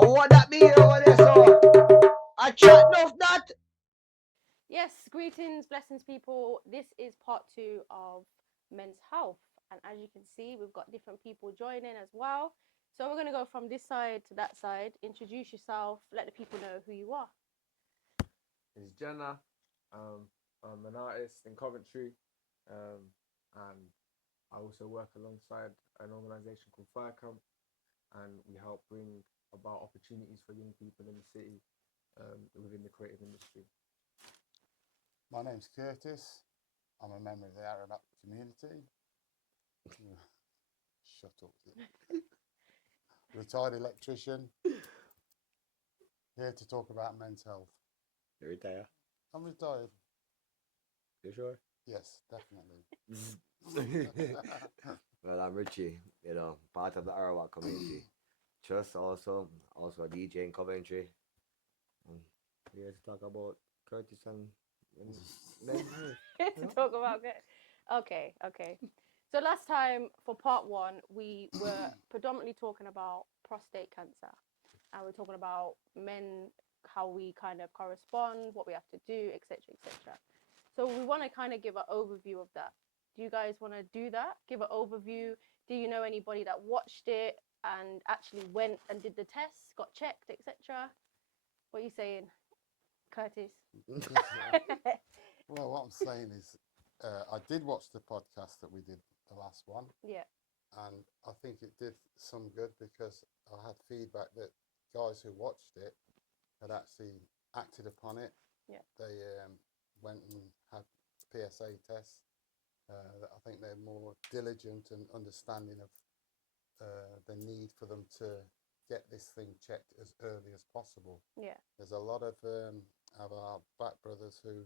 what that be over there, so I chat enough that. Yes, greetings, blessings, people. This is part 2 of men's health. And as you can see, we've got different people joining as well. So we're going to go from this side to that side. Introduce yourself, let the people know who you are. It's Jenna. I'm an artist in Coventry, and I also work alongside an organisation called Fire Camp, and we help bring about opportunities for young people in the city within the creative industry. My name's Curtis. I'm a member of the Arawak community. Shut up. Retired electrician. Here to talk about men's health. You retire? I'm retired. You sure? Yes, definitely. Well, I'm Richie, part of the Arawak community. Just also a DJ in Coventry. We're here to talk about Curtis and To talk about it. Okay. So last time for part 1, we were predominantly talking about prostate cancer. And we're talking about men, how we kind of correspond, what we have to do, etc., etc. So we want to kind of give an overview of that. Do you guys want to do that? Give an overview. Do you know anybody that watched it and actually went and did the tests, got checked, etc.? What are you saying, Curtis? Well, what I'm saying is, I did watch the podcast that we did, the last one. Yeah. And I think it did some good because I had feedback that guys who watched it had actually acted upon it. Yeah. They went and had PSA tests. I think they're more diligent and understanding of the need for them to get this thing checked as early as possible. Yeah. There's a lot of our black brothers who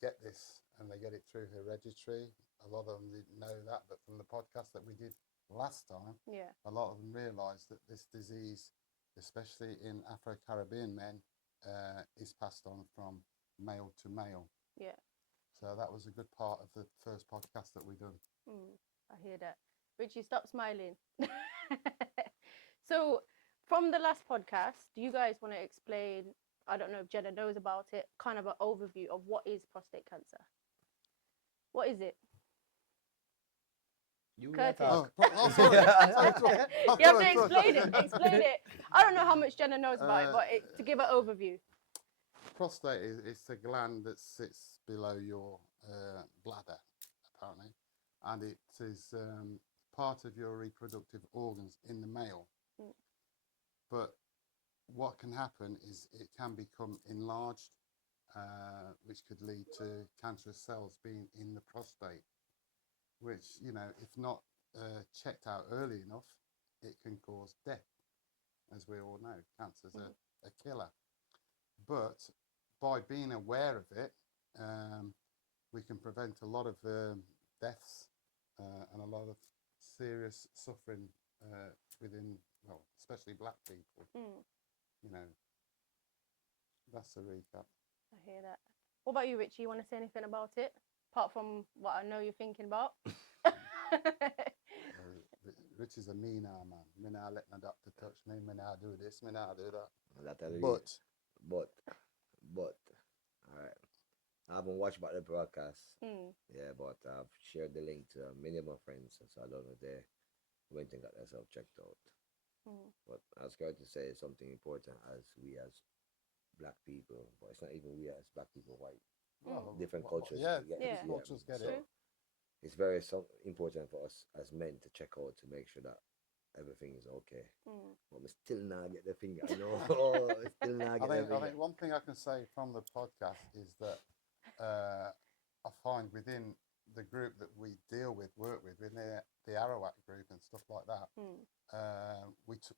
get this and they get it through hereditary. A lot of them didn't know that, but from the podcast that we did last time, Yeah. a lot of them realised that this disease, especially in Afro-Caribbean men, is passed on from male to male. Yeah. So that was a good part of the first podcast that we done. I hear that. Richie, stop smiling. So from the last podcast, do you guys want to explain, I don't know if Jenna knows about it, kind of an overview of what is prostate cancer? What is it? Curtis. Sorry. You have to explain it. Explain it. I don't know how much Jenna knows about it, but to give an overview. Prostate it's a gland that sits below your bladder, apparently, and it is part of your reproductive organs in the male. But what can happen is it can become enlarged, which could lead to cancerous cells being in the prostate, which, if not checked out early enough, it can cause death. As we all know, cancer's a killer. But by being aware of it, we can prevent a lot of deaths and a lot of serious suffering within, well, especially black people. That's a recap. I hear that. What about you, Richie? You want to say anything about it? Apart from what I know you're thinking about. Rich is a me now, man. Me now let my doctor touch me. Me now do this. Me now do that. But, all right. I haven't watched about the broadcast. Yeah, but I've shared the link to many of my friends, so I don't know if they went and got themselves checked out. But I was going to say something important as we as black people, but it's not even we as black people, white, different cultures. Cultures get it. It's very important for us as men to check out to make sure that everything is okay. But we still not get the finger. I know. Still not get the finger. I think one thing I can say from the podcast is that I find within the group that we deal with, work with, within the Arawak group and stuff like that,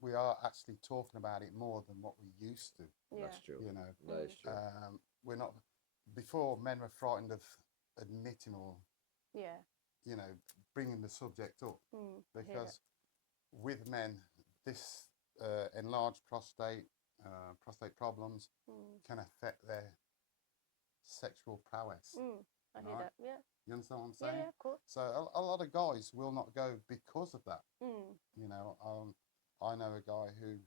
we are actually talking about it more than what we used to. Yeah. That's true. That is true. We're not. Before, men were frightened of admitting or bringing the subject up because with men, this enlarged prostate problems can affect their sexual prowess. I hear that. Yeah. You understand what I'm Yeah, saying? yeah, of course. So a lot of guys will not go because of that. Mm. You know, I know a guy who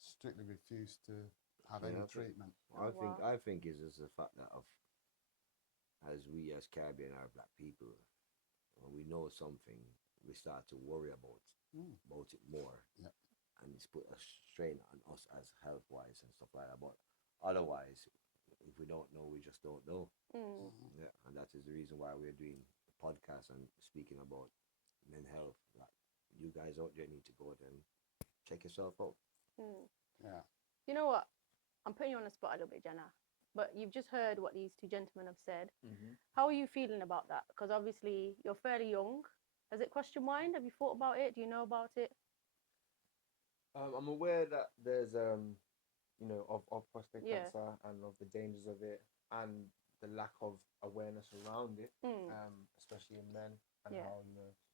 strictly refused to have any treatment. I think Wow. I think it's just the fact that of as we as Caribbean are black people, when we know something, we start to worry about it more, Yeah. and it's put a strain on us as health wise and stuff like that. But otherwise, if we don't know, we just don't know. Mm. Yeah, and that is the reason why we're doing a podcast and speaking about mental health. Like you guys out there need to go there and check yourself out. Mm. Yeah. You know what? I'm putting you on the spot a little bit, Jenna. But you've just heard what these two gentlemen have said. Mm-hmm. How are you feeling about that? Because obviously you're fairly young. Has it crossed your mind? Have you thought about it? Do you know about it? I'm aware that there's of prostate Yeah. cancer and of the dangers of it and the lack of awareness around it, Mm. especially in men, and Yeah. how,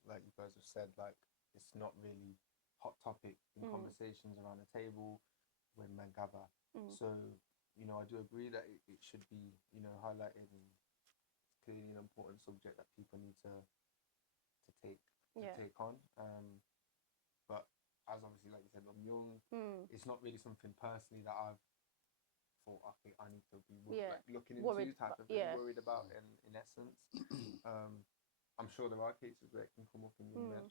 like you guys have said, like it's not really hot topic in conversations around the table when men gather. Mm. So I do agree that it should be highlighted, and it's clearly an important subject that people need to take Yeah. take on. But as obviously, like you said, I'm young. Mm. It's not really something personally that I've thought, okay, I need to be Yeah. like looking Worried into type about- of thing, yeah. worried about in essence. I'm sure there are cases where it can come up in young men.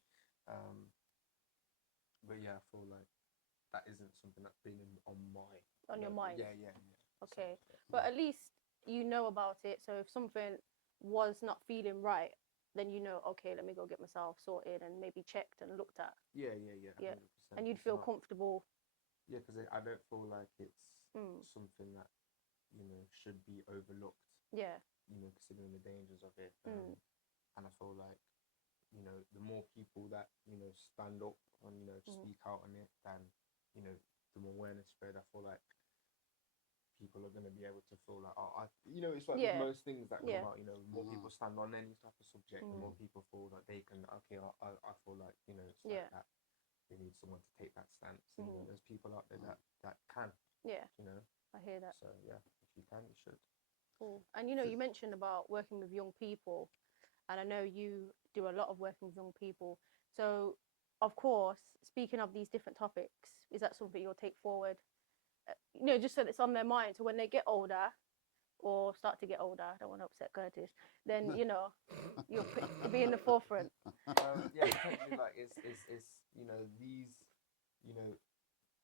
But yeah, I feel like that isn't something that's been on your mind. Yeah. Okay. So, But at least you know about it. So if something was not feeling right, then you know, okay, let me go get myself sorted and maybe checked and looked at. yeah. Yeah. 100%. And you'd It's feel not- comfortable. Yeah, because I don't feel like it's Mm. something that should be overlooked. Yeah. Considering the dangers of it. Mm. And I feel like the more people that stand up and speak out on it, then the more awareness spread. I feel like people are going to be able to feel like, it's like Yeah. with most things that come Yeah. out. The more people stand on any type of subject, the more people feel that they can. Okay, I feel like it's Yeah. like that. They need someone to take that stance. And, there's people out there that can. Yeah. I hear that. So yeah, if you can, you should. Cool. And you mentioned about working with young people, and I know you do a lot of working with young people. So, of course, speaking of these different topics, is that something you'll take forward? Just so that it's on their mind. So when they get older, or start to get older, I don't want to upset Curtis. Then you'll be in the forefront. Yeah, potentially, like it's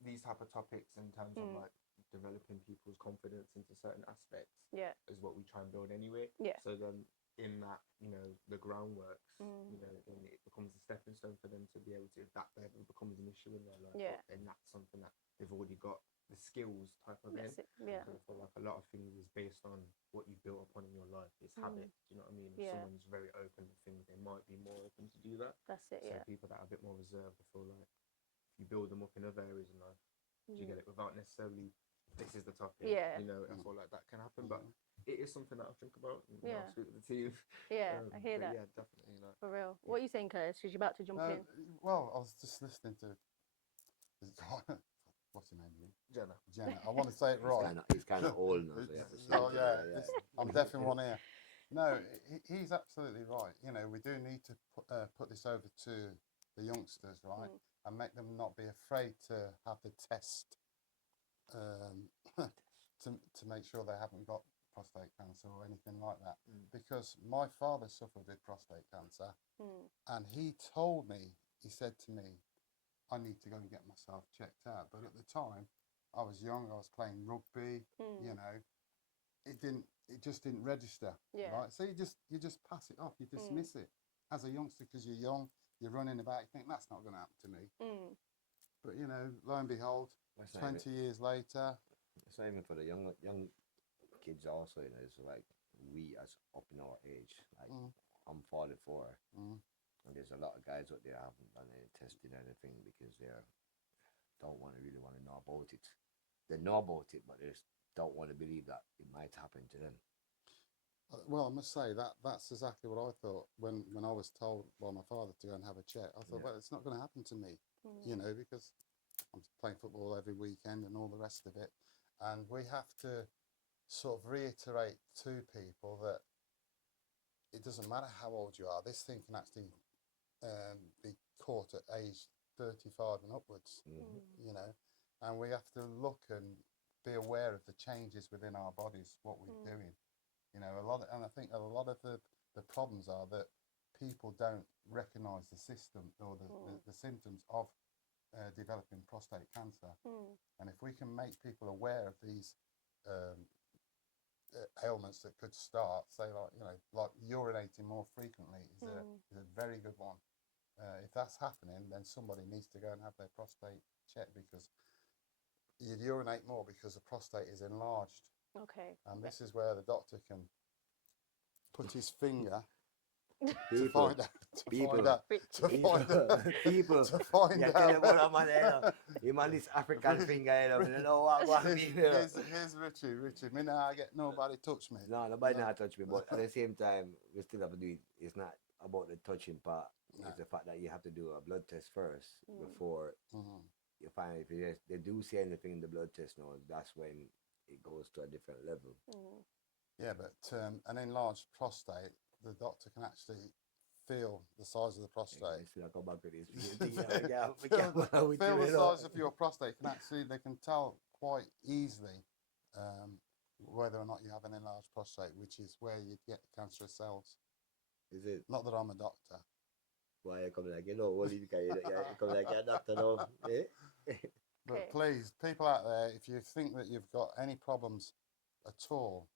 these type of topics in terms of like developing people's confidence into certain aspects. Yeah. Is what we try and build anyway. Yeah. So then in that, the groundworks, then it becomes a stepping stone for them to be able to, if that ever becomes an issue in their life, Yeah. then that's something that they've already got the skills type of That's end. it. Yeah. So I feel like a lot of things is based on what you've built upon in your life. It's habit. Do you know what I mean? If Yeah. someone's very open to things, they might be more open to do that. That's it. So Yeah. people that are a bit more reserved, I feel like if you build them up in other areas in life, do you get it, without necessarily this is the topic. Yeah. I feel like that can happen, but it is something that I think about. Yeah. I'll speak with the team. Yeah, I hear but that. Yeah, definitely. Like, For real. What are you saying, Curtis? Because you're about to jump in. Well, I was just listening to. What's your name again? Jenna. I want to say it right. He's kind of old now. Oh yeah, I'm definitely one here. No, he's absolutely right. We do need to put this over to the youngsters, right, and make them not be afraid to have the test to make sure they haven't got prostate cancer or anything like that. Because my father suffered with prostate cancer, and he told me, he said to me, I need to go and get myself checked out. But at the time, I was young, I was playing rugby, it just didn't register. Yeah. Right. So you just pass it off, you dismiss it as a youngster because you're young, you're running about, you think that's not going to happen to me. But lo and behold, 20 years later. It's not even for the young kids also, it's like we as up in our age, like I'm 44, and there's a lot of guys out there haven't done any testing or anything because they don't really want to know about it. They know about it, but they just don't want to believe that it might happen to them. Well, I must say that's exactly what I thought when I was told by my father to go and have a check. I thought, well, it's not going to happen to me, because I'm playing football every weekend and all the rest of it. And we have to sort of reiterate to people that it doesn't matter how old you are. This thing can actually be caught at age 35 and upwards. You know, and we have to look and be aware of the changes within our bodies, what we're doing. You know, and I think a lot of the problems are that people don't recognise the system or the symptoms of developing prostate cancer. And if we can make people aware of these ailments that could start, say like urinating more frequently is a very good one. If that's happening, then somebody needs to go and have their prostate checked, because you urinate more because the prostate is enlarged. Okay. And this is where the doctor can put his finger to People, find out. people, Yeah, you man, this African finger, you know what Here's Richie. Me now I get nobody touch me. No, nobody not touch me, but at the same time, we still have to do it. It's not about the touching part. No. It's the fact that you have to do a blood test first before you find if they do see anything in the blood test. No, that's when it goes to a different level. Yeah, but an enlarged prostate, the doctor can actually feel the size of the prostate. Go back with this. Feel the size of your prostate. They can tell quite easily whether or not you have an enlarged prostate, which is where you get cancerous cells. Is it? Not that I'm a doctor. Why you come like, you know, you come like a doctor now. But please, people out there, if you think that you've got any problems at all,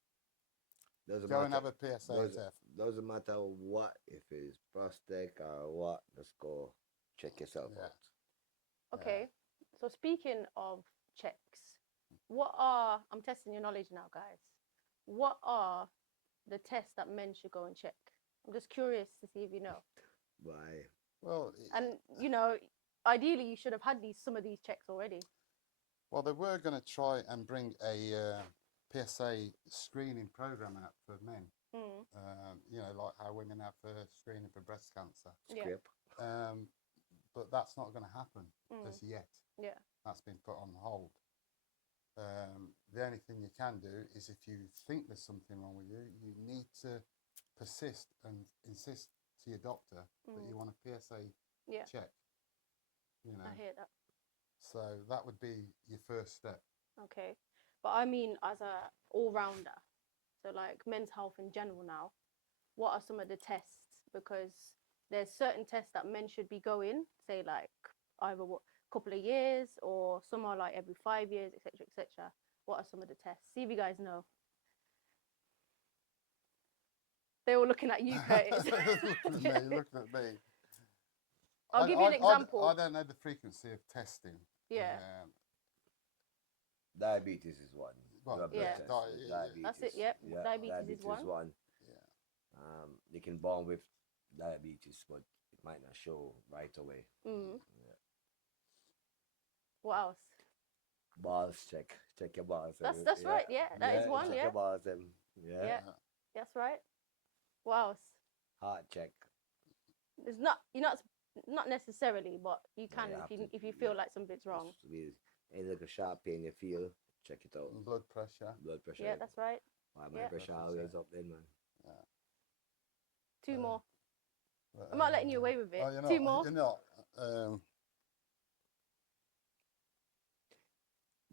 go and have a PSA test. Doesn't matter what, if it's prostate or what, just go check yourself out. Okay, so speaking of checks, I'm testing your knowledge now, guys. What are the tests that men should go and check? I'm just curious to see if you know. Why? Well, and you know, ideally you should have had some of these checks already. Well, they were going to try and bring a PSA screening program out for men. You know, like how women have screening for breast cancer. Yeah. But that's not going to happen as yet. Yeah. That's been put on hold. The only thing you can do is, if you think there's something wrong with you, you need to persist and insist to your doctor that you want a PSA check. You know. I hear that. So that would be your first step. Okay, but I mean, as a all-rounder, so like men's health in general now, what are some of the tests? Because there's certain tests that men should be going, say like either couple of years, or some are like every 5 years, etc., etc. What are some of the tests? See if you guys know. They were looking at you, Curtis. You're looking at me. I'll give you an example. I don't know the frequency of testing. Yeah. Diabetes is one. Well, Diabetes. That's it. Yep. Yeah. Diabetes is one. Yeah. You can born with diabetes, but it might not show right away. Yeah. What else? Balls check. Check your balls. That's right. Yeah, that is one. Check your balls. Yeah. That's right. What else? Heart check. It's not necessarily, but you can if you feel like something's wrong. Any little sharp pain you feel, check it out. Blood pressure. Yeah, that's right. My pressure always up then, man. Yeah. Two more. I'm not letting you away with it. Oh, Two more. You're not.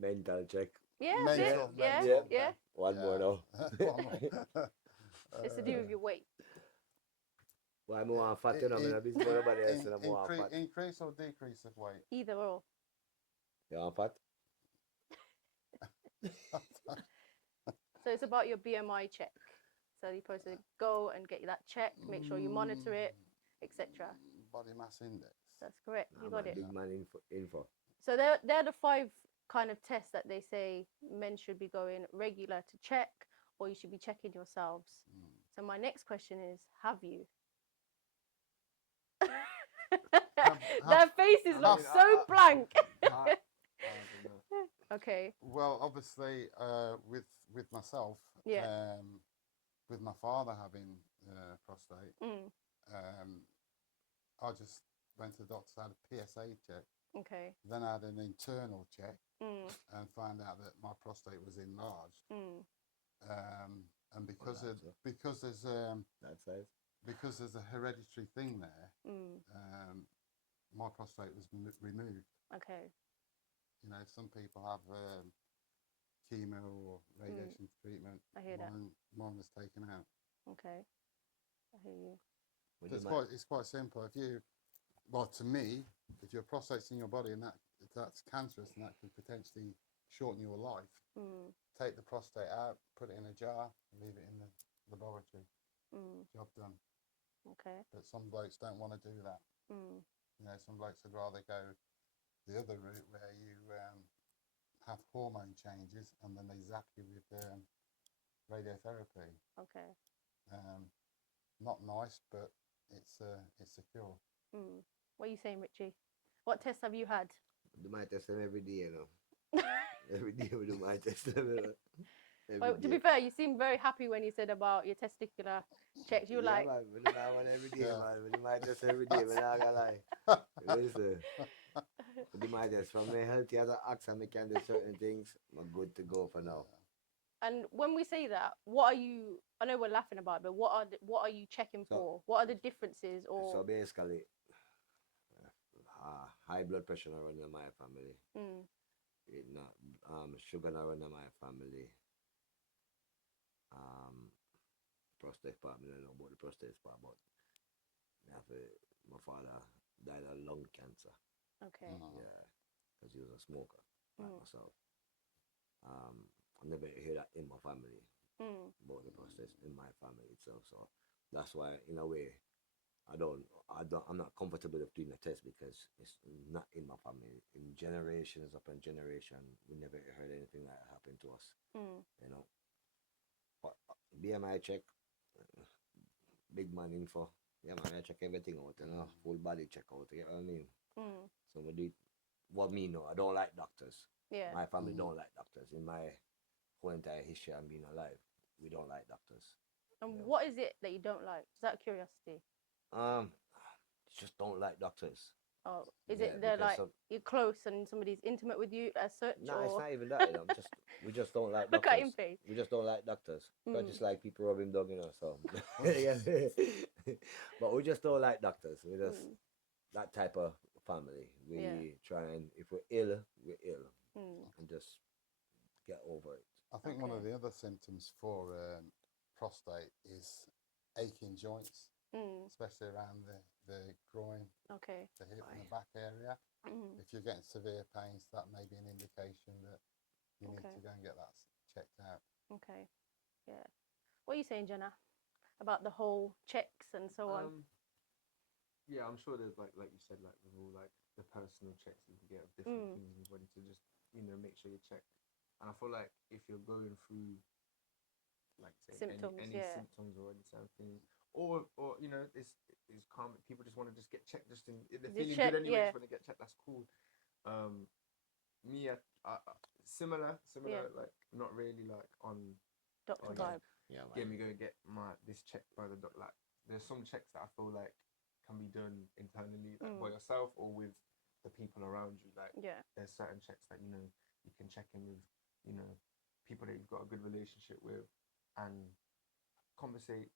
Mental check. Yeah, mental, yeah. One more now. It's to do with your weight. Why more fat? You know, increase or decrease of weight? Either or. You want fat? So it's about your BMI check. So you're supposed to go and get that check, make sure you monitor it, etc. Body mass index. That's correct. You got it. Big man info. So they're the 5 kind of tests that they say men should be going regular to check, or you should be checking yourselves. So my next question is, have you? Their faces look so blank. Okay. Well, obviously, with myself, with my father having prostate, I just went to the doctor, had a PSA check. Okay. Then I had an internal check and found out that my prostate was enlarged. and because that, there's a hereditary thing there, my prostate was removed. Okay. You know, some people have chemo or radiation treatment. I hear that. Mine was taken out. Okay. I hear you. Well, It's quite simple. To me, if your prostate's in your body and that's cancerous and that could potentially shorten your life, take the prostate out, put it in a jar, leave it in the laboratory. Job done. Okay. But some blokes don't want to do that. You know, some blokes would rather go the other route where you have hormone changes and then they zap you with radiotherapy. Okay. Not nice, but it's secure. What are you saying, Richie? What tests have you had? I do my test them every day, you know. Every day we do my test them. You know? Well, to be fair, you seemed very happy when you said about your testicular checks. You were like, man, we do my one every day, man. We do my test every day, man. I'm not gonna lie. Listen, we do my test. From my healthy as an ox and I can do certain things, I'm good to go for now. and when we say that, what are you? I know we're laughing about it, but what are you checking for? What are the differences? Or so basically, high blood pressure not running in my family. It not sugar not running in my family. Prostate part, I don't know about the prostate part, but my father died of lung cancer. okay. Yeah, because he was a smoker, like myself. I never hear that in my family about the prostate in my family itself. So that's why, in a way, I'm not comfortable with doing the test because it's not in my family. In generations upon generation, we never heard anything like that happen to us. You know, but BMI check, big man info. Yeah, man, I check everything out, you know, full body check out. You know what I mean? So we do. What me know, I don't like doctors. Yeah. My family don't like doctors. In my whole entire history of being alive, we don't like doctors. And what is it that you don't like? Just out of curiosity. Just don't like doctors. Oh, is it they're like you're close and somebody's intimate with you as such? No, or... it's not even that. You know, we just don't like Look doctors. at him face. We just don't like doctors. But just like people rub him dog, you know. So, but we just don't like doctors. We just that type of family. We try and if we're ill, and just get over it. I think one of the other symptoms for prostate is aching joints, especially around the groin, the hip and the back area. If you're getting severe pains, that may be an indication that you need to go and get that checked out. Okay, yeah. What are you saying, Jenna, about the whole checks and so on? Yeah, I'm sure there's like you said, like with all like the personal checks you can get of different things in the body to just make sure you check. And I feel like if you're going through like say Symptoms, any symptoms or any certain things, or it's calm. People just want to just get checked, they're feeling good anyway. Just want to get checked. That's cool. Me, similar. Like not really like on Doctor vibe. Yeah, me go and get this checked by the doctor. Like there's some checks that I feel like can be done internally, like by yourself or with the people around you. Like there's certain checks that you can check in with people that you've got a good relationship with and conversate.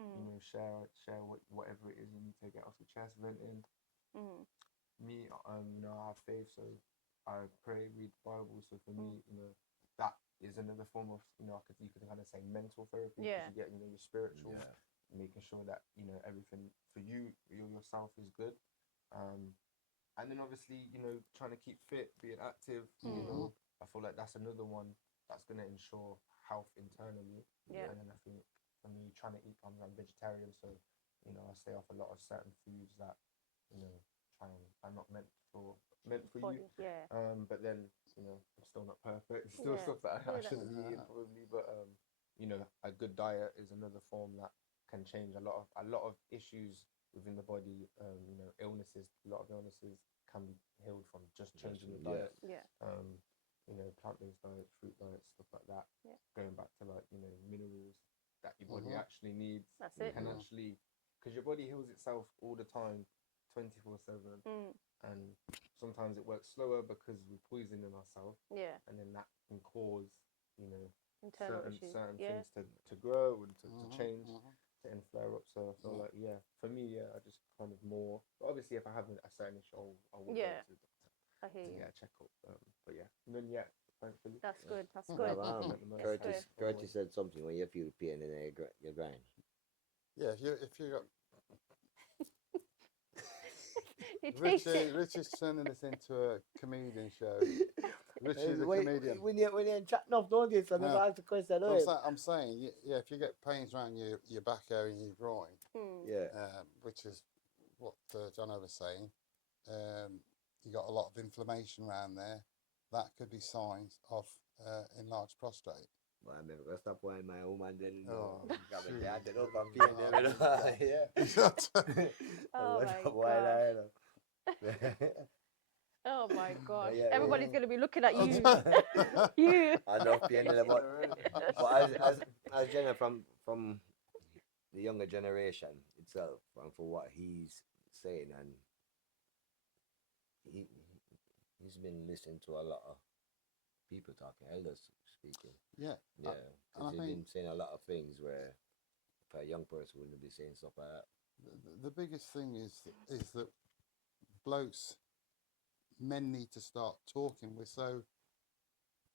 Share whatever it is you need to get off your chest, venting. Me, I have faith, so I pray, read the Bible. So for me, that is another form of you can kind of say mental therapy. Yeah. You get your spiritual, making sure that everything for you yourself is good. And then obviously trying to keep fit, being active. I feel like that's another one that's going to ensure health internally. And then I think for me, trying to eat, I'm vegetarian, so I stay off a lot of certain foods that are not meant for you. Yeah. But then I'm still not perfect. Still stuff that I shouldn't be eating probably. But a good diet is another form that can change a lot of issues within the body. Illnesses. A lot of illnesses can be healed from just changing your diet. Yeah. Plant-based diets, fruit diets, stuff like that. Yeah. Going back to like minerals that your body actually needs. That's it. Can actually, because your body heals itself all the time, 24/7, and sometimes it works slower because we're poisoning ourselves. Yeah. And then that can cause internal issues. certain Yeah. things to grow and to change, mhm. to end flare up. So I feel like, for me, I just kind of more. But obviously, if I have a certain issue, I will go Yeah. to the doctor I hear to you. get a checkup. But yeah, none yet, thankfully. That's good. That's Yeah, good. Now, At the moment, It's Curtis, good. Curtis said something when you feel pain in your grind. Yeah, if you got He takes it. Richie's turning this into a comedian show. Richie's a When comedian. when you're chatting off, don't you? So I never Yeah. ask the question. So Do I'm saying, yeah, if you get pains around your back area and your groin, Yeah. which is what John was saying, you got a lot of inflammation around there. That could be signs of enlarged prostate. But I'm never gonna stop while my woman didn't know. Oh, Got me shoot. chanting up and pain there, you know. Yeah. Oh I'm my gonna stop while gosh. I know. Oh my gosh. yeah, Everybody's yeah. gonna be looking at you. Oh, You. I know pain in the butt. But as Jenna from the younger generation itself, and for what he's saying, and he's been listening to a lot of people talking, elders speaking. yeah. Yeah, and because I he's think been saying a lot of things where if a young person wouldn't be saying stuff like that. the biggest thing is that blokes, men need to start talking. We're so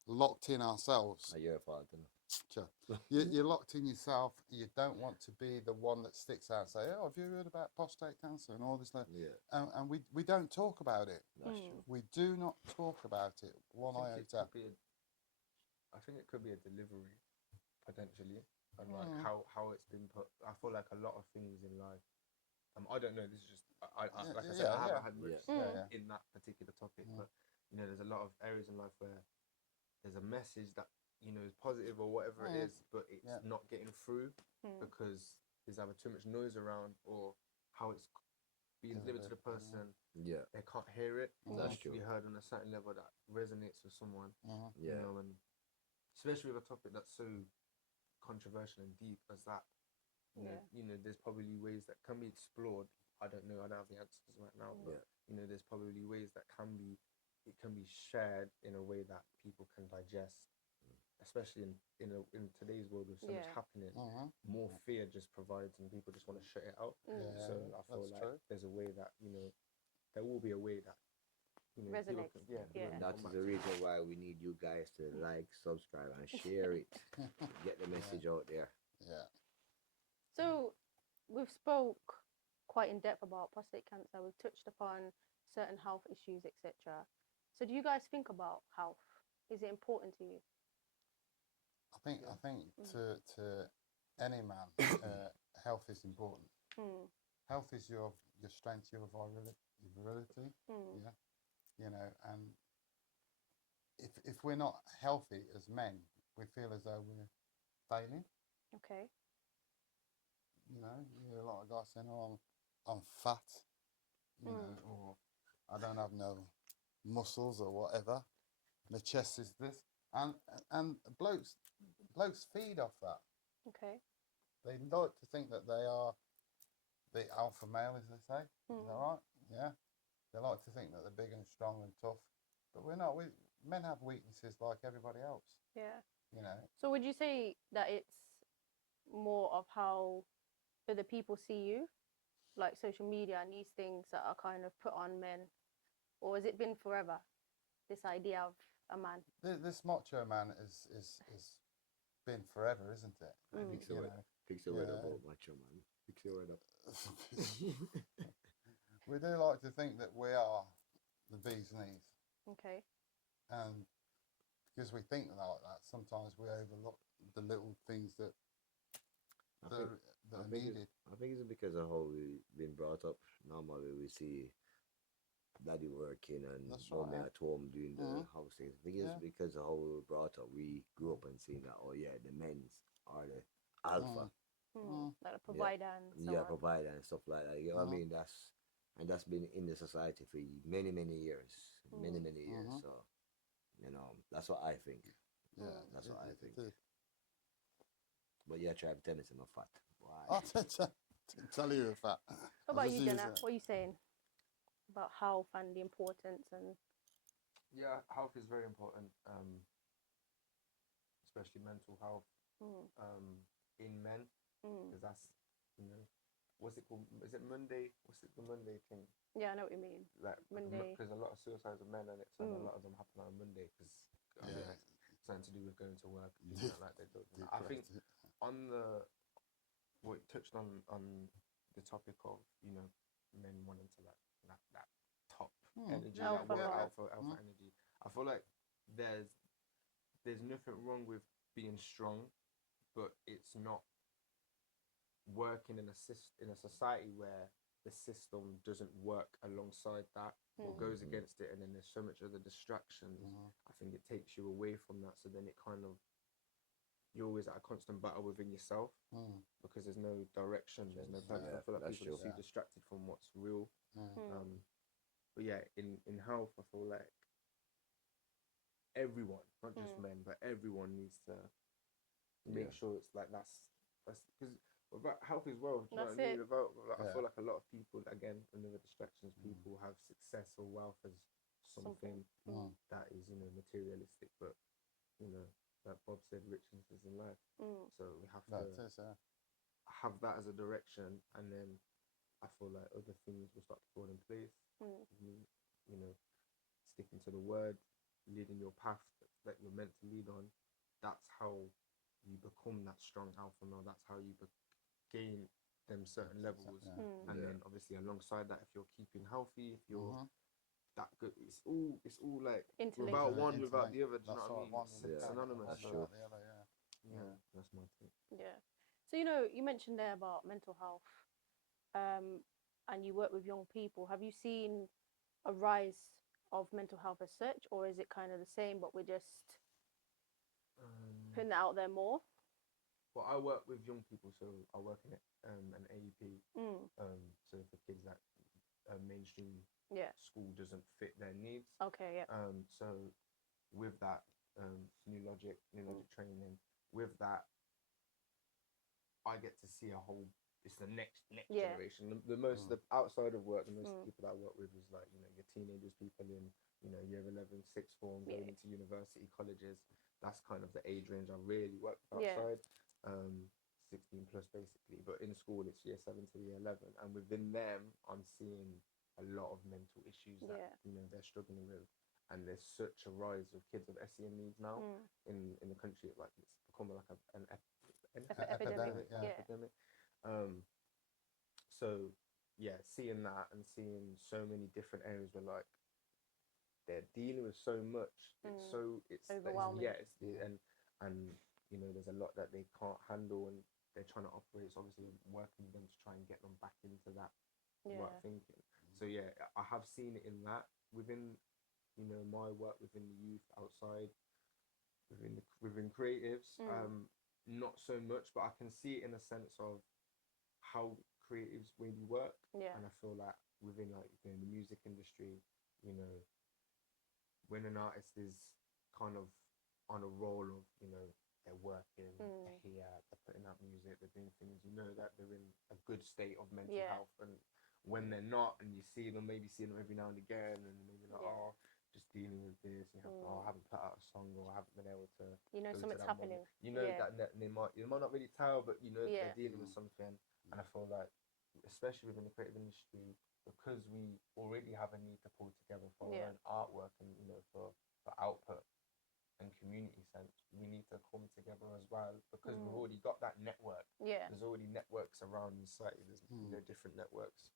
locked in ourselves. Your fault, you know. Sure. You're locked in yourself. You don't want to be the one that sticks out and say, "Oh, have you heard about prostate cancer and all this?" Yeah, And we don't talk about it. that's true. We do not talk about it one iota. I think it could be a delivery potentially, and like Mm. how it's been put. I feel like a lot of things in life. I don't know. This is just like I said, Yeah, I haven't yeah. had much Yeah. in that particular topic, Mm. but there's a lot of areas in life where there's a message that is positive or whatever it is, but it's not getting through because there's either too much noise around or how it's being delivered to the person. Yeah, They can't hear it. It that's needs to be true. heard on a certain level that resonates with someone. Yeah, And especially with a topic that's so controversial and deep as that. There's probably ways that can be explored. I don't know. I don't have the answers right now, but there's probably ways that it can be shared in a way that people can digest. Especially in today's world with so much happening, more fear just provides, and people just want to shut it out. So I feel like there's a way that there will be a way that Resonates. And that is the reason why we need you guys to like, subscribe, and share it. Get the message out there. Yeah. So we've spoke quite in depth about prostate cancer. We've touched upon certain health issues, etc. So do you guys think about health? Is it important to you? I think to any man, health is important. Health is your strength, your virility. Yeah, and if we're not healthy as men, we feel as though we're failing. Okay. You hear a lot of guys saying, "Oh, I'm fat," or "I don't have no muscles," or whatever. The chest is this, and blokes feed off that. Okay. They like to think that they are the alpha male, as they say. Is that right? Yeah. They like to think that they're big and strong and tough, but we're not. Men have weaknesses like everybody else. Yeah. So would you say that it's more of how other people see you, like social media and these things that are kind of put on men, or has it been forever, this idea of a man? This macho man is been forever, isn't it? Fix the word about macho man. Fix the word up. We do like to think that we are the bee's knees. Okay. And because we think like that, sometimes we overlook the little things that are needed. I think it's because of how we've been brought up. Normally we see daddy working and mommy at home doing the house things. I think it's because of how we were brought up. We grew up and seeing that, the men's are the alpha. Like a provider and so on. Provider and stuff like that. You know what I mean? That's been in the society for many, many years. Many, many years. So, that's what I think. Yeah, that's what I think. But yeah, try to tell me I'm fat. I'll tell you a fact. What about you, Jenna? What are you saying about health and the importance? And yeah, health is very important. especially mental health in men, because that's, you know, what's it called? Is it Monday? What's it, the Monday thing? Yeah, I know what you mean. Like Monday. because a lot of suicides are men, and it's and a lot of them happen on Monday because something to do with going to work. And things like that. I think on the what touched on the topic of, you know, men wanting to like that top energy, that work alpha energy. I feel like there's nothing wrong with being strong, but it's not working in a society where the system doesn't work alongside that or goes against it, and then there's so much other distractions. I think it takes you away from that, so then it kind of, you're always at a constant battle within yourself because there's no direction, there's no purpose. I feel like people are too distracted from what's real. But yeah, in health, I feel like everyone, not just men, but everyone needs to make sure it's like that's because about health as well. Do you know what I mean? About like, I feel like a lot of people, again, another distractions. People have success or wealth as something that is, you know, materialistic, but you know, like Bob said, richness is in life. So we have to have that as a direction, and then I feel like other things will start to fall in place. You know, sticking to the word, leading your path that you're meant to lead on. That's how you become that strong alpha male. That's how you gain them certain levels. And then obviously alongside that, if you're keeping healthy, if you're that good, it's all like without one without the other. Do you know what I mean? It's synonymous. That's true. That's my thing. Yeah. So, you know, you mentioned there about mental health, and you work with young people. Have you seen a rise of mental health as such, or is it kind of the same, but we're just putting that out there more? Well, I work with young people, so I work in an AEP. So for kids that mainstream school doesn't fit their needs. Okay, yeah. So with that, new logic training. With that, I get to see a whole. It's the next generation. The most the outside of work, the most people that I work with is like, you know, your teenagers, people in, you know, year 11, sixth form, going into university, colleges. That's kind of the age range I really work with outside. 16 plus basically, but in school it's year 7 to year 11, and within them I'm seeing a lot of mental issues that you know they're struggling with, and there's such a rise of kids with SEN needs now in the country. Like it's become like an epidemic. So yeah, seeing that and seeing so many different areas where like they're dealing with so much, it's overwhelming. And you know, there's a lot that they can't handle, and they're trying to operate. So obviously working with them to try and get them back into that right thinking. So yeah, I have seen it in that within, you know, my work within the youth outside, within creatives. Not so much, but I can see it in a sense of how creatives really work. And I feel like within like, you know, the music industry, you know, when an artist is kind of on a roll of, you know, they're working, they're here, they're putting out music, they're doing things, you know that they're in a good state of mental health. And when they're not, and you see them, maybe see them every now and again, and maybe like, oh, just dealing with this, you have to, oh, I haven't put out a song, or I haven't been able to, you know, something's happening. You know that they might not really tell, but you know they're dealing with something. And I feel like, especially within the creative industry, because we already have a need to pull together for our own artwork and, you know, for output and community sense, we need to come together as well, because we've already got that network. There's already networks around the site. There's you know, different networks.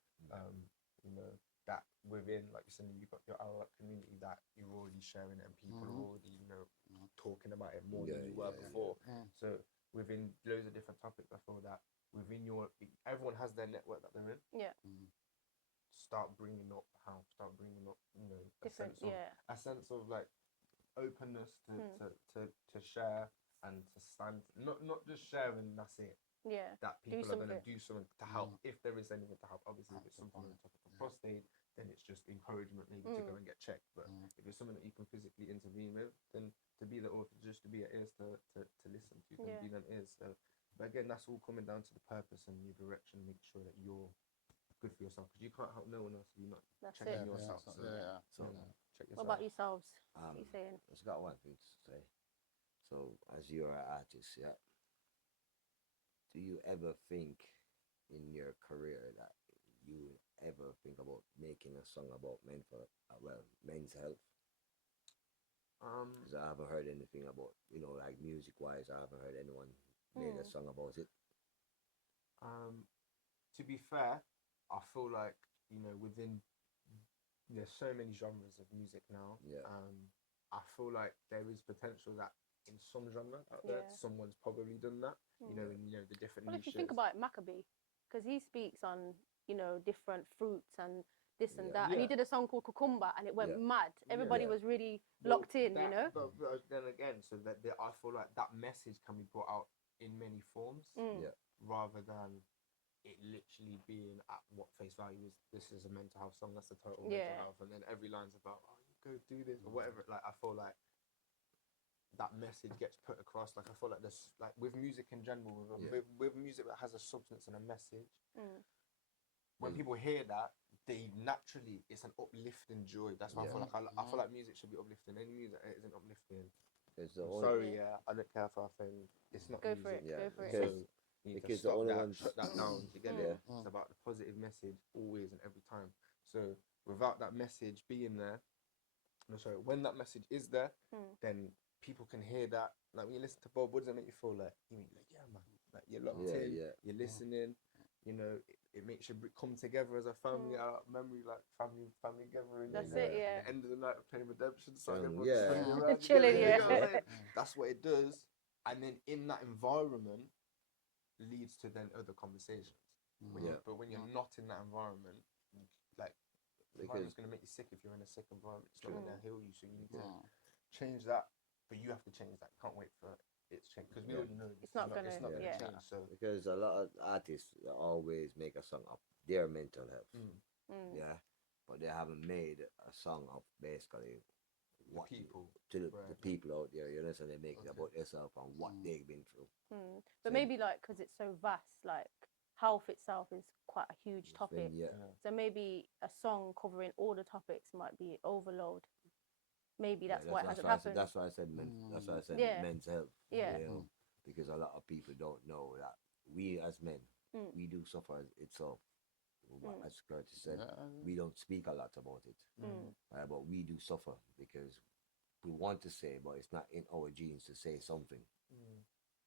You know, that within, like you said, you've got your Arawak community that you're already sharing it, and people are already, you know, talking about it more than you were before. So within loads of different topics, I feel that within everyone has their network that they're in. Start bringing up start bringing up, you know, a sense of like openness to share and to stand, not just sharing, that's it. That people are going to do something to help, if there is anything to help. Obviously, if it's something on the topic of prostate, then it's just encouragement maybe to go and get checked. But if it's something that you can physically intervene with, then to be there, or just to be at ears to listen to, then be them ears. So, but again, that's all coming down to the purpose and your direction. Make sure that you're good for yourself, because you can't help no one else if you're not checking yourself. So check yourself. What about yourselves? What are you saying? I've got one thing to say. So as you're an artist, yeah, do you ever think in your career that you ever think about making a song about men's health? Because I haven't heard anything about, like music wise, I haven't heard anyone made a song about it. To be fair, I feel like, within, there's so many genres of music now. Yeah. I feel like there is potential that in some genre out there, someone's probably done that. The different Well, if niches. you think about it, Maccabee, because he speaks on, different fruits and this and that, and he did a song called Cucumber, and it went mad. Everybody was really locked in, But then again, so that I feel like that message can be brought out in many forms, rather than it literally being at what face value is. This is a mental health song. That's the total mental health, and then every line's about, oh, you go do this or whatever. Like, I feel like that message gets put across. Like, I feel like this, like with music in general, with music that has a substance and a message. When people hear that, they naturally, it's an uplifting joy. That's why I feel like I feel like music should be uplifting. Any music that isn't uplifting, sorry, I don't care for a thing. It's not Go music. for it. Go for it. Because You need because to the stop only that, ones shut that down. You get it? It's about the positive message always and every time. So without that message being there, when that message is there, then people can hear that. Like when you listen to Bob, what does it make you feel like? You mean like, yeah, man, like you're locked in, you're listening. It makes you come together as a family. Memory, like family gathering. That's it. At the end of the night, we're playing Redemption song. Chilling. That's what it does. And then in that environment leads to then other conversations. But when you're not in that environment, like, the environment's going to make you sick if you're in a sick environment. It's not going to heal you, so you need to change that. But you have to change that. Can't wait for it to change, because we already know it's not going to change. So because a lot of artists always make a song of their mental health, but they haven't made a song of basically what the people out there, so they make it about themselves and what they've been through. But maybe like because it's so vast, like health itself is quite a huge topic. So maybe a song covering all the topics might be overload. Maybe that's why it hasn't happened. That's why I said that's why I said men's health. Because a lot of people don't know that we as men, we do suffer itself. As Curtis said, we don't speak a lot about it, but we do suffer because we want to say, but it's not in our genes to say something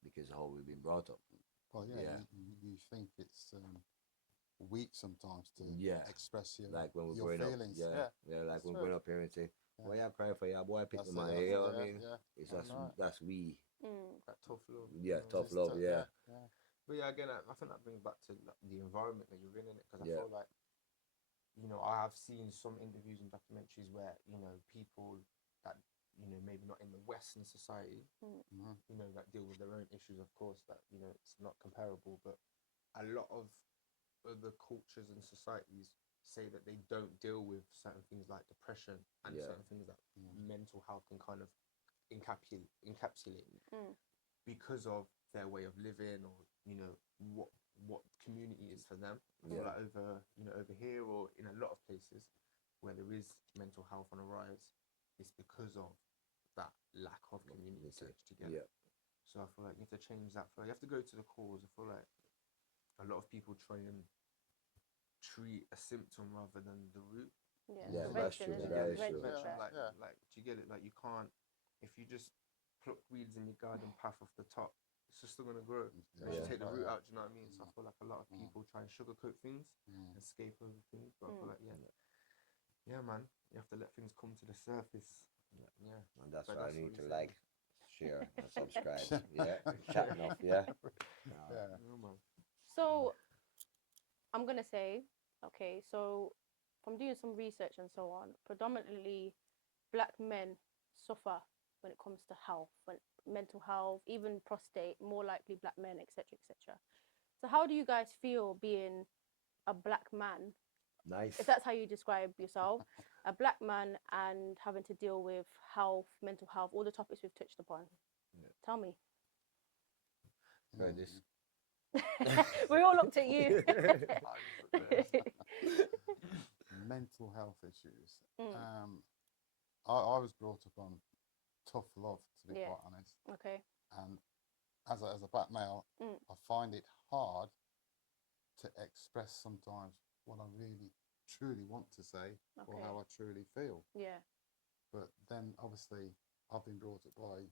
because of how we've been brought up. Well, you think it's weak sometimes to express your like when we're your growing feelings. up, like when we're growing up here and say, "Why you crying for your boy? Pick the money." You know what I mean? It's that's we. That tough love. Tough love. But again, I think that brings back to like, the environment that you're in it, because I feel like, I have seen some interviews and documentaries where, people that, maybe not in the Western society, that deal with their own issues, of course, that, it's not comparable, but a lot of other cultures and societies say that they don't deal with certain things like depression and certain things that mental health can kind of encapsulate because of their way of living, or what community is for them. So like over here or in a lot of places where there is mental health on a rise, it's because of that lack of community together. So I feel like you have to change that. You have to go to the cause. I feel like a lot of people try and treat a symptom rather than the root. That's true. That is true. Like, do you get it? Like, you can't, if you just pluck weeds in your garden path off the top, it's just still gonna grow. So you should take the root out. Do you know what I mean? So I feel like a lot of people try and sugarcoat things, escape over things. But I feel like man, you have to let things come to the surface. And that's why I need to like, share, and subscribe. Chat Nuff. Man. So I'm gonna say, okay, so from doing some research and so on, predominantly black men suffer when it comes to health, mental health, even prostate, more likely black men, etc., etc. So how do you guys feel being a black man? Nice. If that's how you describe yourself, a black man, and having to deal with health, mental health, all the topics we've touched upon. Tell me. Curtis. We're all looked at you. Mental health issues. I was brought up on tough love, to be Yeah. quite honest. Okay. And as a black male, I find it hard to express sometimes what I really truly want to say or how I truly feel. Yeah. But then obviously I've been brought up by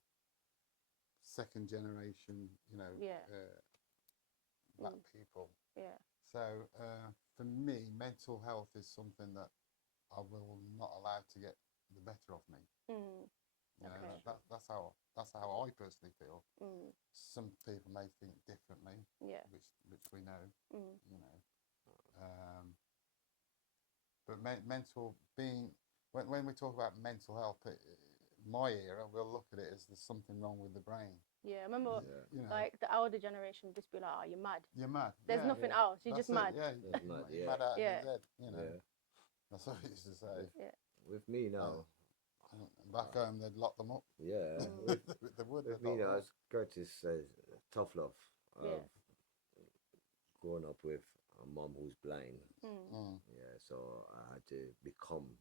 second generation, black people. Yeah. So for me, mental health is something that I will not allow to get the better of me. That's how I personally feel. Some people may think differently, which we know, but mental being when we talk about mental health, my era, we'll look at it as there's something wrong with the brain. Yeah, I remember like the older generation would just be like, "Oh, you're mad. You're mad. There's nothing else. You're That's just mad." Yeah, you're mad out of your head. That's what I used to say. Yeah. With me now, back home they'd lock them up. Yeah. They would. With me now, as Curtis says, tough love. Growing up with a mom who's blind. Yeah, so I had to become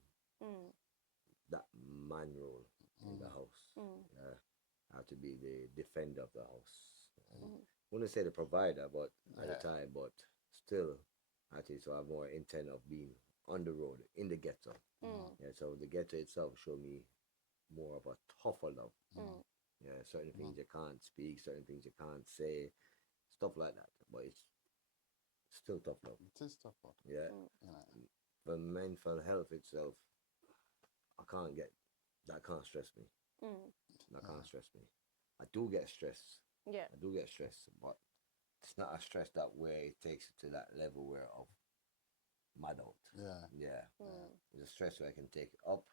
that man role in the house. Yeah, I had to be the defender of the house. I wouldn't say the provider, but at the time, but still, I had to. So I have more intent of being on the road in the ghetto. Yeah, so the ghetto itself showed me more of a tougher love. Yeah, certain things you can't speak, certain things you can't say, stuff like that. But it's still tough love. It is tough love. Yeah. For mental health itself, that can't stress me. That can't stress me. I do get stressed. Yeah. I do get stressed, but it's not a stress that where it takes it to that level where of mad out. Yeah. It's a stress where I can take it up.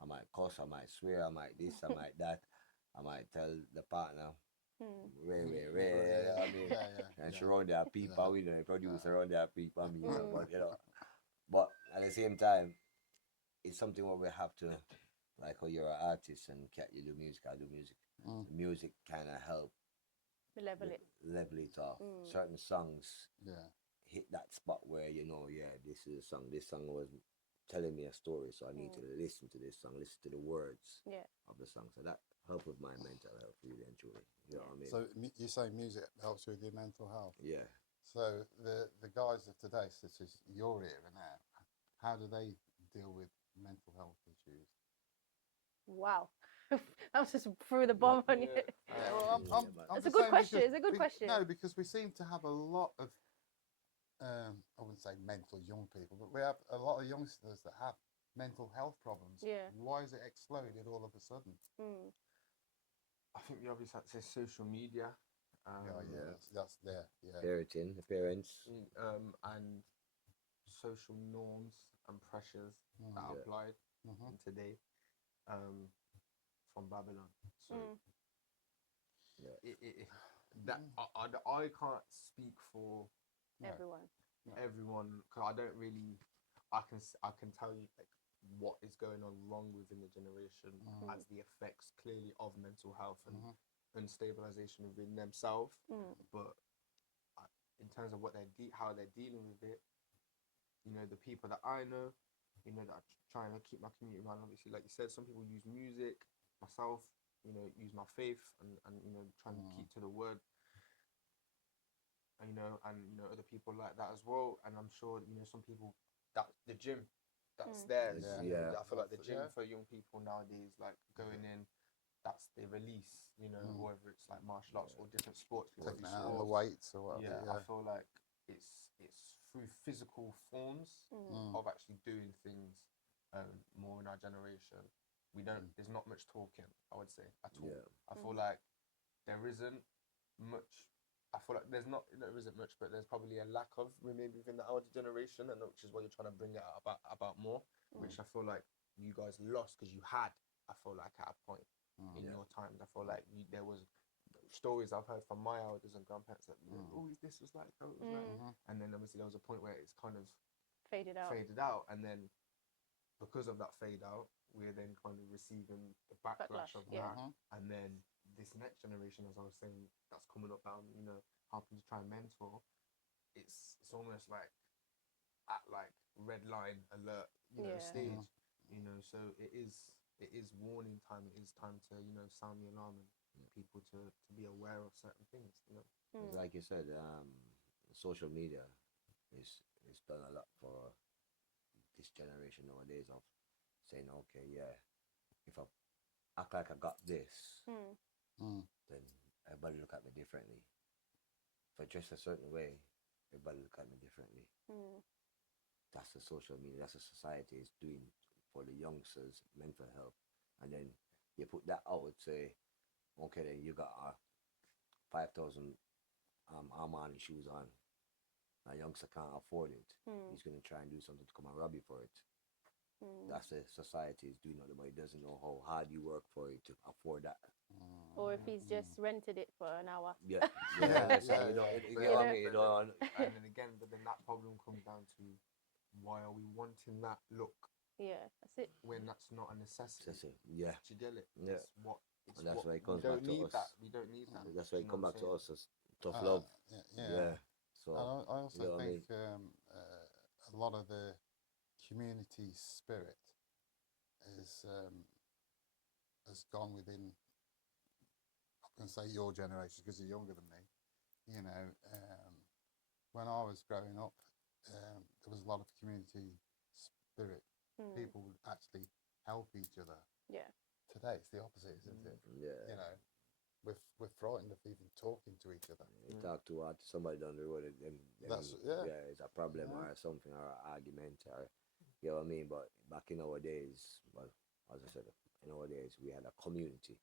I might cuss, I might swear, I might this, I might that. I might tell the partner, Ray, I mean, and surround their people, the producer around their people, but at the same time, it's something where we have to, like how you're an artist and you do music, I do music. Music kind of help level it off. Certain songs hit that spot where this is a song. This song was telling me a story, so I need to listen to this song, listen to the words of the song. So that helped with my mental health, really and truly. You know what I mean? So you say music helps with your mental health. Yeah. So the guys of today, such as your era now, how do they deal with mental health issues? Wow. I was just threw the bomb on you. It's a good question. It's a good question. No, because we seem to have a lot of, I wouldn't say mental young people, but we have a lot of youngsters that have mental health problems. Yeah. Why is it exploded all of a sudden? I think the obvious answer is social media. That's there. Yeah. Parenting, the parents. And social norms and pressures that are applied in today. From Babylon. So I can't speak for everyone because I don't really. I can tell you like what is going on wrong within the generation as the effects clearly of mental health and unstabilization within themselves. But in terms of what how they're dealing with it, the people that I know, that are trying to keep my community around. Obviously, like you said, some people use music. Myself, use my faith and trying to keep to the word. And other people like that as well. And I'm sure some people that the gym that's there. I feel like the gym for young people nowadays, like going in, that's the release. Whether it's like martial arts or different sports, taking out the weights or whatever. I feel like it's through physical forms of actually doing things more in our generation. There's not much talking, I would say, at all. I feel like there isn't much. I feel like there isn't much, but there's probably a lack of maybe within the older generation, and which is why you're trying to bring it out about more, which I feel like you guys lost because you had. I feel like at a point in your times, I feel like there was stories I've heard from my elders and grandparents that this was like, and then obviously there was a point where it's kind of faded out, and then because of that fade out, we're then kind of receiving the backlash of that, and then this next generation, as I was saying, that's coming up that helping to try and mentor. It's almost like at like red line alert, stage, so it is it is warning time. It is time to, you know, sound the alarm and people to be aware of certain things, you know. It's like you said, social media is done a lot for this generation nowadays of saying, okay, yeah, if I act like I got this, then everybody look at me differently. If I dress a certain way, everybody look at me differently. That's the social media. That's what society is doing for the youngsters' mental health. And then you put that out and say, okay, then you got a 5,000 Armani shoes on. A youngster can't afford it. He's going to try and do something to come and rob you for it. That's the society is doing. Nobody doesn't know how hard you work for it to afford that. Or if he's just rented it for an hour. Yeah, that's it. You know, you get what I mean? You know, And then again, but then that problem comes down to, why are we wanting that look? Yeah, that's it. When that's not a necessity. that's it. Yeah, Do you get it? Yeah. It's what. It's and that's what why it comes we don't back to need us. that. We don't need that. That's why Do it you come know back what to I'm us as tough love. Yeah. So And I also you know what I think mean? a lot of the community spirit is has gone within. I can say your generation because you're younger than me. You know, when I was growing up, there was a lot of community spirit. People would actually help each other. Yeah. Today it's the opposite, isn't it? Yeah. You know, we're frightened of even talking to each other. You talk to somebody down the road, them it's a problem or something or an argument or you know what I mean. But back in our days, well, as I said, in our days we had a community.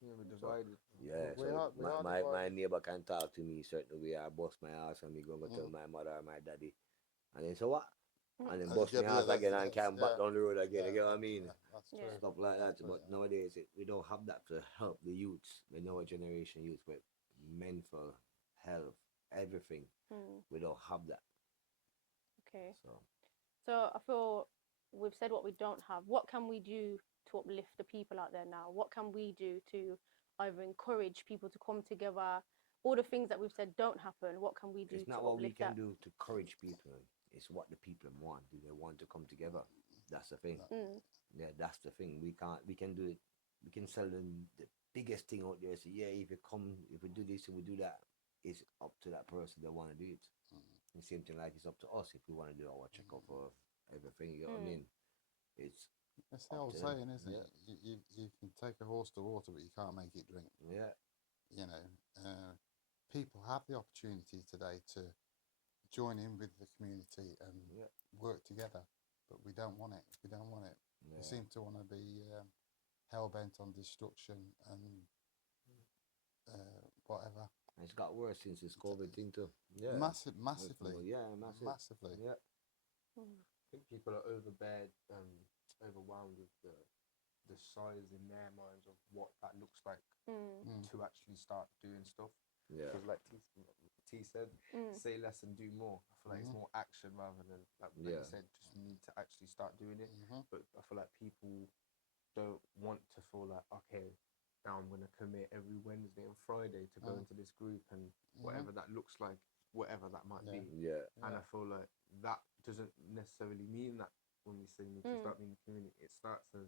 Yeah, we're divided. Yeah, We so are my divided. neighbor can talk to me certain way. I bust my ass and me go tell my mother or my daddy, and then so what? And then bust my ass again and come back down the road again. You get what I mean? That's Yeah. true. Stuff like that. Exactly, But nowadays we don't have that to help the youths, the newer generation youth with mental health, everything. We don't have that. Okay. So So I feel we've said what we don't have. What can we do to uplift the people out there now? What can we do to either encourage people to come together? All the things that we've said don't happen. What can we do it's to not what we uplift can that? do to encourage people. It's what the people want. Do they want to come together? That's the thing. Yeah, that's the thing. We can do it. We can sell them the biggest thing out there. So yeah, if we do this and we do that, it's up to that person that want to do it. The same thing like it's up to us if we want to do our checkup for everything. You know what I mean? It's the old to them. saying, isn't it? You can take a horse to water, but you can't make it drink. yeah. You know, people have the opportunity today to join in with the community and work together, but we don't want it. We don't want it. We seem to want to be hell bent on destruction and whatever. It's got worse since this COVID thing too. Yeah. Massively. Yeah, Massively. Yeah. I think people are overwhelmed with the size in their minds of what that looks like to actually start doing stuff. Yeah. Because like T said, say less and do more. I feel like it's more action rather than like you said, just need to actually start doing it. But I feel like people don't want to feel like, okay, now I'm going to commit every Wednesday and Friday to go into this group and whatever that looks like, whatever that might be. Yeah. And I feel like that doesn't necessarily mean that when we say need to start being in the community, it starts as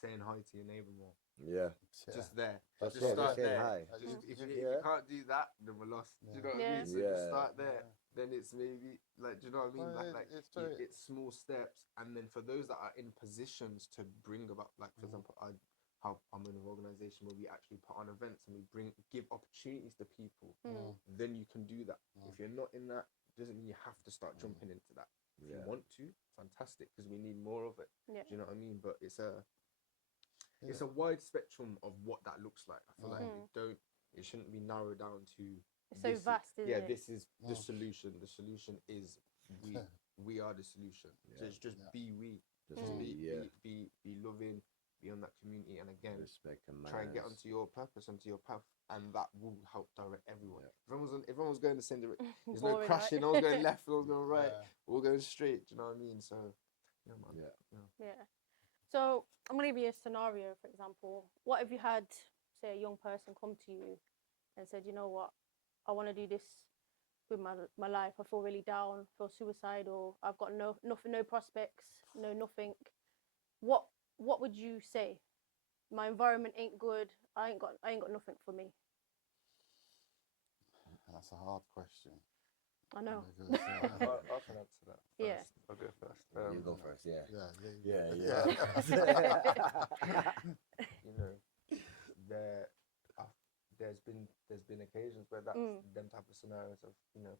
saying hi to your neighbour more. Yeah. Just there. Just start there. hi. If you can't do that, then we're lost. Do you know what I mean? So just start there. Then it's maybe like, do you know what I mean? Well, It's small steps, and then for those that are in positions to bring about, like for example, I'm in an organisation where we actually put on events and we give opportunities to people. Then you can do that. If you're not in that, doesn't mean you have to start jumping into that. If you want to, fantastic, because we need more of it. Yeah. Do you know what I mean? But it's a wide spectrum of what that looks like. I feel like it shouldn't be narrowed down to. It's so vast, isn't it? This is the solution. The solution is we. We are the solution. So it's just be we. Just be loving. Be on that community, and again, respect and try and get onto your purpose, onto your path, and that will help direct everyone. If everyone's going the same direction, there's no crashing. No one's going left, no one's going right. We're all going straight. Do you know what I mean? So, yeah, man. Yeah. So I'm gonna give you a scenario, for example. What if you had, say, a young person come to you and said, you know what, I want to do this with my life. I feel really down, feel suicidal. I've got no prospects, no nothing. What what would you say? My environment ain't good. I ain't got nothing for me. That's a hard question. I know. Because, I can answer that first. Yeah. I'll go first. You go first, yeah. You know, there's been occasions where that's them type of scenarios have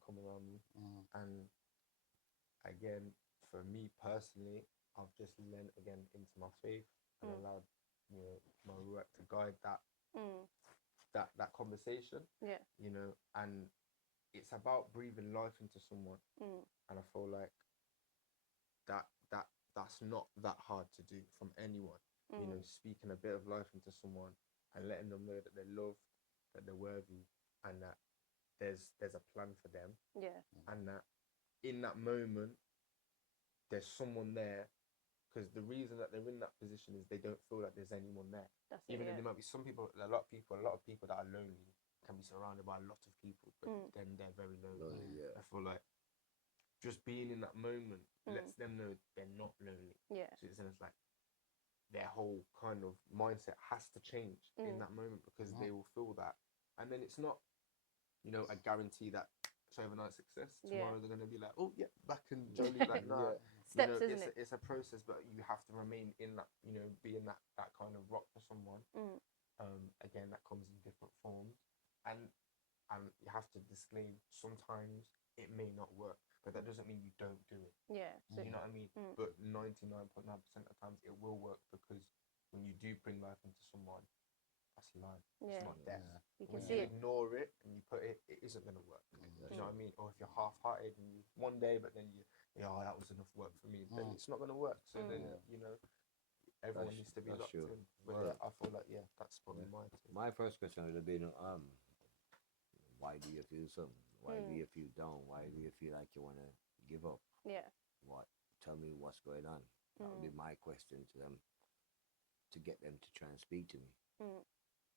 come around me, and again, for me personally, I've just learned again into my faith and allowed my work to guide that conversation. Yeah. And it's about breathing life into someone, and I feel like that's not that hard to do from anyone. Speaking a bit of life into someone and letting them know that they're loved, that they're worthy, and that there's a plan for them. Yeah. And that in that moment there's someone there, because the reason that they're in that position is they don't feel like there's anyone there. Even though there might be a lot of people that are lonely, can be surrounded by a lot of people, but then they're very lonely. I feel like just being in that moment lets them know they're not lonely. Yeah. So it's like their whole kind of mindset has to change in that moment, because they will feel that. And then it's not, a guarantee that it's overnight success. Tomorrow they're going to be like, oh, yeah, back and jolly. Like, nah. Steps, isn't it? It's a process, but you have to remain in that, be in that kind of rock for someone. Again, that comes in different forms. And you have to disclaim, sometimes it may not work, but that doesn't mean you don't do it. Yeah. So, you know what I mean? But 99.9% of the times it will work, because when you do bring life into someone, that's life. Yeah. It's not death. You can When see you it. ignore it and you put it, it isn't going to work. You know what I mean? Or if you're half-hearted and you one day, but then oh, that was enough work for me, then it's not going to work. So then, everyone needs to be locked in. But I feel like, that's probably my take. My first question would have been, why do you feel something? Why do you feel down? Why do you feel like you want to give up? Yeah. Tell me what's going on. That would be my question to them, to get them to try and speak to me.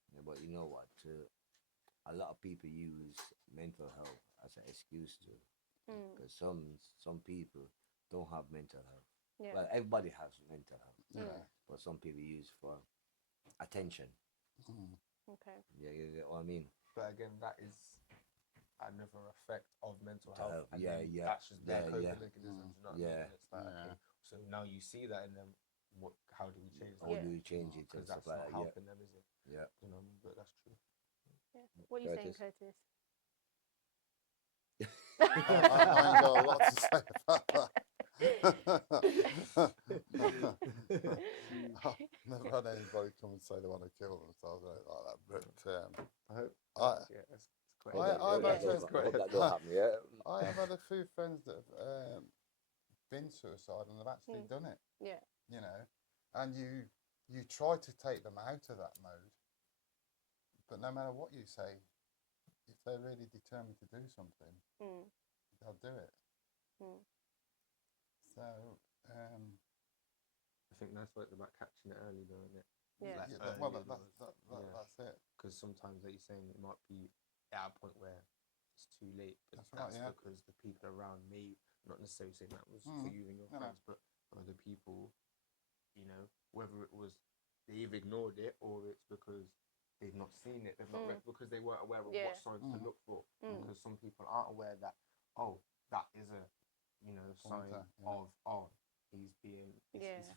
Yeah, but you know what? A lot of people use mental health as an excuse to, because some people don't have mental health. Yeah. Well, everybody has mental health, but some people use for attention. Okay. Yeah, you get what I mean? But again, that is another effect of mental health. And that's just their coping mechanisms. You know what I mean? And it's like, okay, so now you see that in them. How do we change that? How do we change it? Because And that's stuff like not that. helping them, is it? Yeah. You know, but that's true. Yeah. What are you saying, Curtis? I ain't got a lot to say about that. I've never had anybody come and say they want to kill themselves or anything like that. But I hope. It's quite. I have had a few friends that have been suicidal and have actually done it. Yeah. And you try to take them out of that mode, but no matter what you say, if they're really determined to do something, they'll do it. So I think that's what about catching it early, though, isn't it? Yeah. Well, that's it. Because sometimes, like you're saying, it might be at a point where it's too late. But that's because the people around me, not necessarily saying that was for you and your friends, but other people, whether it was they've ignored it or it's because they've not seen it, they've not read, because they weren't aware of what signs to look for. Because some people aren't aware that, that is a sign of he's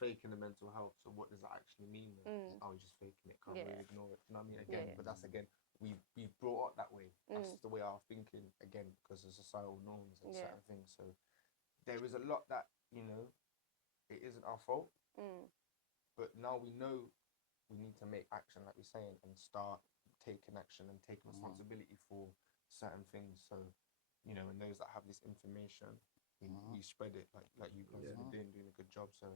faking the mental health. So what does that actually mean then? He's just faking it, can't really ignore it. You know what I mean? Again, but that's we've brought up that way. That's the way our thinking, again, because of societal norms and certain things. So there is a lot that it isn't our fault, but now we know we need to make action, like we're saying, and start taking action and taking responsibility for certain things. So and those that have this information, we spread it like you guys have been doing a good job. So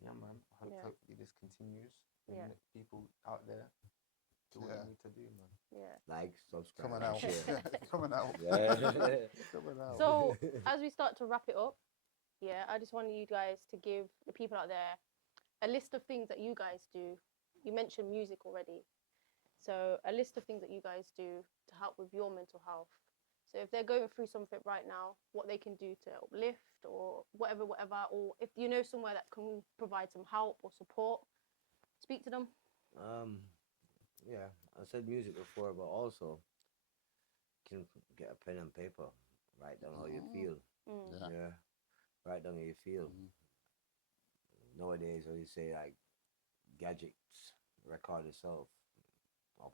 yeah, man, hopefully this continues. And people out there do what they need to do, man. Yeah. Like, subscribe, coming out. share. Coming out. Coming out. So as we start to wrap it up, I just wanted you guys to give the people out there a list of things that you guys do. You mentioned music already. So a list of things that you guys do to help with your mental health. So if they're going through something right now, what they can do to uplift or whatever, or if you know somewhere that can provide some help or support, speak to them? Yeah, I said music before, but also can get a pen and paper, write down how you feel. Mm. Yeah, write down how you feel. Mhm. Nowadays, what you say, like gadgets, record yourself of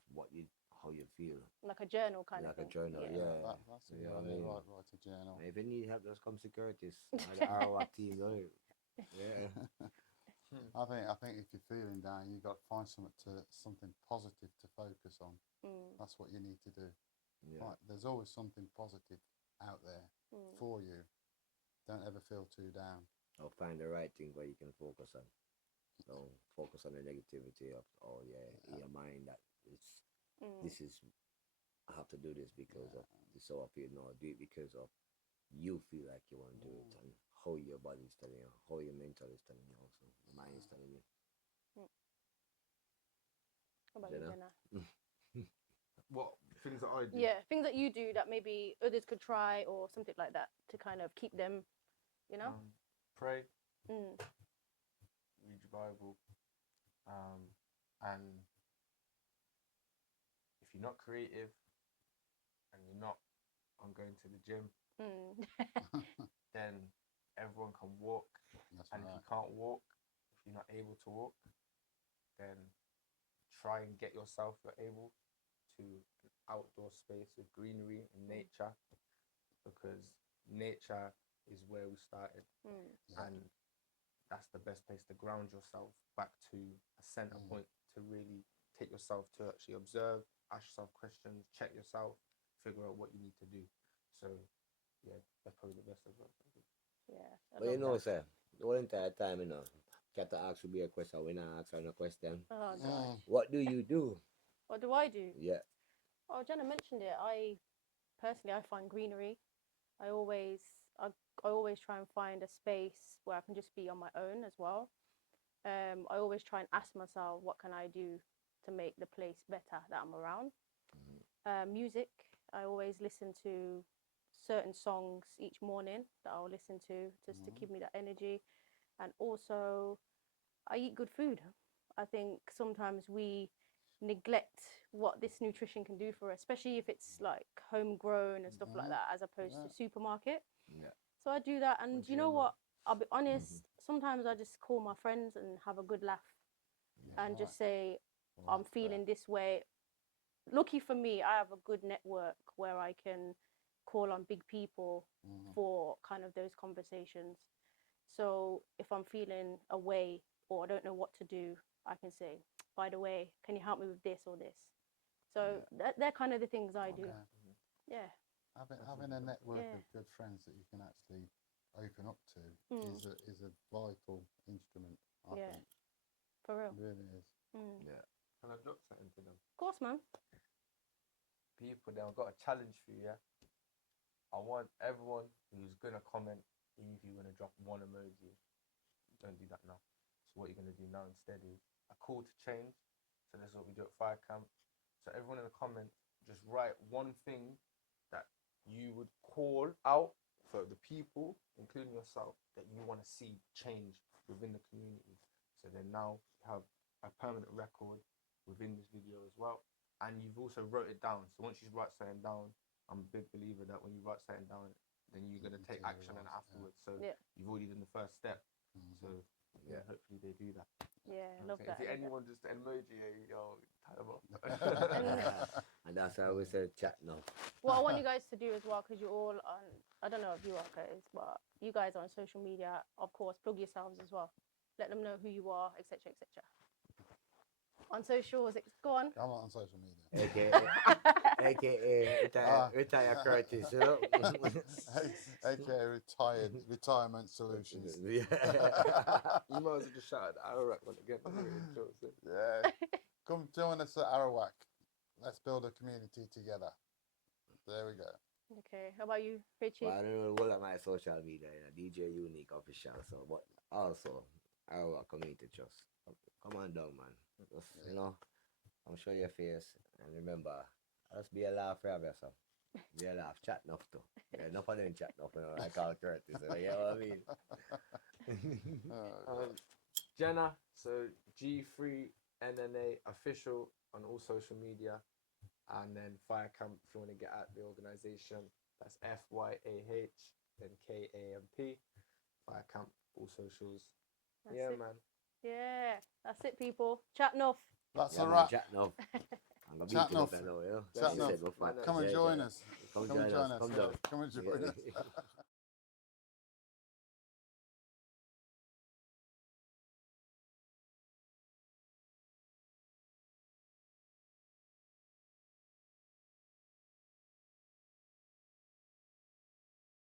how you feel, Like a journal kind like of a thing. journal. Yeah. Yeah, That's a you good know what I idea. mean. Write a journal. If you need help, just come to Curtis. The Arawak Team, right? Yeah. I think if you're feeling down, you've got to find something positive to focus on. Mm. That's what you need to do. Yeah. Right, there's always something positive out there Mm. for you. Don't ever feel too down. Or find the right thing where you can focus on. Don't focus on the negativity of, oh yeah, in your mind that Mm. this is, I have to do this because of this how I feel. No, do it because of you feel like you want to do it, and how your body's telling you, how your mental is telling you, also your mind is telling you. What about you, Jenna? Jenna? What things that I do? Yeah, things that you do that maybe others could try or something like that to kind of keep them, you know? Pray, Mm. read your Bible, and if you're not creative and you're not on going to the gym, Mm. then everyone can walk. That's And if right. you can't walk, if you're not able to walk, then try and get yourself, if you're able, to an outdoor space with greenery and nature, because nature is where we started, Mm. and that's the best place to ground yourself back to a center point, to really take yourself to actually observe, ask yourself questions, check yourself, figure out what you need to do. So yeah, that's probably the best advice I give. Yeah. I But you love know, that. sir, the whole entire time, got to ask you a question. When I ask her a question, Oh, gosh. what do you do? What do I do? Yeah. Oh, Jenna mentioned it. I personally, I find greenery. I always, I, I always try and find a space where I can just be on my own as well. I always try and ask myself, what can I do to make the place better that I'm around? Music. I always listen to certain songs each morning that I'll listen to just to give me that energy. And also, I eat good food. I think sometimes we neglect what this nutrition can do for us, especially if it's like homegrown and stuff like that, as opposed to supermarket. Yeah. So I do that, and you know GMO. what? I'll be honest. Sometimes I just call my friends and have a good laugh, and just say, I'm feeling this way. Lucky for me, I have a good network where I can call on big people for kind of those conversations. So if I'm feeling away or I don't know what to do, I can say, by the way, can you help me with this or this? So they're kind of the things I do. Yeah. Having a network Yeah. of good friends that you can actually open up to Mm. is a vital instrument, I Yeah. think. For real. It really is. Yeah. Can I drop something to them? Of course, man. People, then I've got a challenge for you, yeah? I want everyone who's gonna comment, even if you're gonna drop one emoji, don't do that now. So what you're gonna do now instead is a call to change. So that's what we do at Fire Camp. So everyone in the comments, just write one thing that you would call out for the people, including yourself, that you want to see change within the community. So then now you have a permanent record within this video as well. And you've also wrote it down. So once you write something down, I'm a big believer that when you write something down, then you're going to take action on it afterwards. So you've already done the first step. So yeah, hopefully they do that. Yeah, love that. If anyone just an emoji, yo, tie them up. And that's how we said chat now. What I want you guys to do as well, because you're all on, I don't know if you are, guys, but you guys are on social media, of course, plug yourselves as well. Let them know who you are, etc., etc. On socials, go on. I'm not on social media. AKA retire Curtis, you know? AKA retirement solutions. Yeah. You might as well just shout at the Arawak one again. Yeah. Come join us at Arawak. Let's build a community together. There we go. Okay, how about you, Richie? Well, I don't know what my social media, DJ Unique official. So, but also our community trust. Come on down, man. Just, I'm sure your face, and remember, just be a laugh for yourself. Be a laugh. Chat enough too. Yeah, enough of them chat enough. I call Curtis. You know what I mean? Jenna, so G3 NNA official on all social media, and then Fire Camp if you want to get at the organization. That's FYAH then KAMP. Fire Camp all socials. That's Yeah, it. man. Yeah, that's it, people. Chat Nuff. That's Yeah, all man, right. Chat Nuff. I'm gonna Chat beat him up, Nuff. I know, yeah. Chat He Nuff. said, "Nuff, man." Man, Come and Yeah, join yeah. us. Come Come and join join us. us. Come down. Come and join Yeah. us.